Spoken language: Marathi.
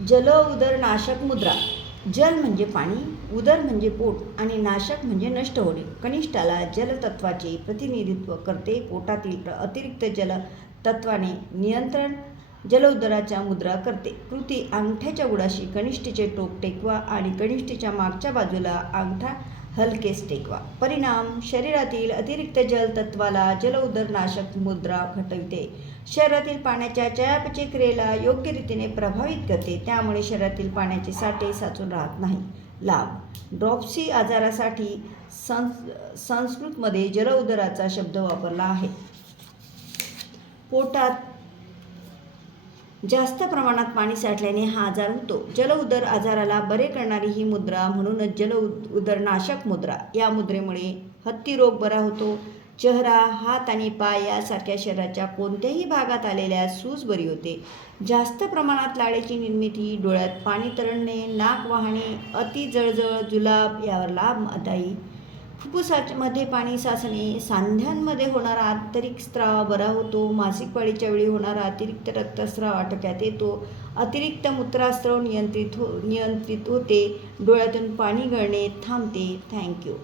जल उदर नाशक मुद्रा. जल म्हणजे पाणी, उदर म्हणजे पोट आणि नाशक म्हणजे नष्ट होणे. कनिष्ठाला जलतत्वाचे प्रतिनिधित्व करते. पोटातील अतिरिक्त जलतत्वाने नियंत्रण जलउदराच्या मुद्रा करते. कृती: अंगठ्याच्या बुडाशी कनिष्ठीचे टोक टेकवा आणि कनिष्ठीच्या मागच्या बाजूला अंगठा हलकेच टेकवा. परिणाम: शरीरातील अतिरिक्त जलतत्वाला जलउदर नाशक मुद्रा हटविते. शरीरातील पाण्याच्या चयापचय क्रियेला योग्य रीतीने प्रभावित करते. त्यामुळे शरीरातील पाण्याचे साठे साचून राहत नाही. लाभ: ड्रॉप्सी आजारासाठी संस्कृतमध्ये जलउदराचा शब्द वापरला आहे. पोटात जास्त प्रमाणात पाणी साठल्याने हा आजार होतो. जलउदर आजाराला बरे करणारी ही मुद्रा, म्हणूनच जलउदरनाशक मुद्रा. या मुद्रेमुळे हत्तीरोग बरा होतो. चेहरा, हात आणि पाय यासारख्या शरीराच्या कोणत्याही भागात आलेल्या सूज बरी होते. जास्त प्रमाणात लाळेची निर्मिती, डोळ्यात पाणी तरळणे, नाक वाहणे, अति जळजळ, जुलाब यावर लाभदायी. फुफ्फुसामध्ये पाणी साचणे, सांध्यांमध्ये होणारा आंतरिक स्त्राव बरा होतो. मासिक पाळीच्या वेळी होणारा अतिरिक्त रक्तस्राव आटोक्यात येतो. अतिरिक्त मूत्रस्राव नियंत्रित होते. डोळ्यातून पाणी गळणे थांबते. थँक्यू.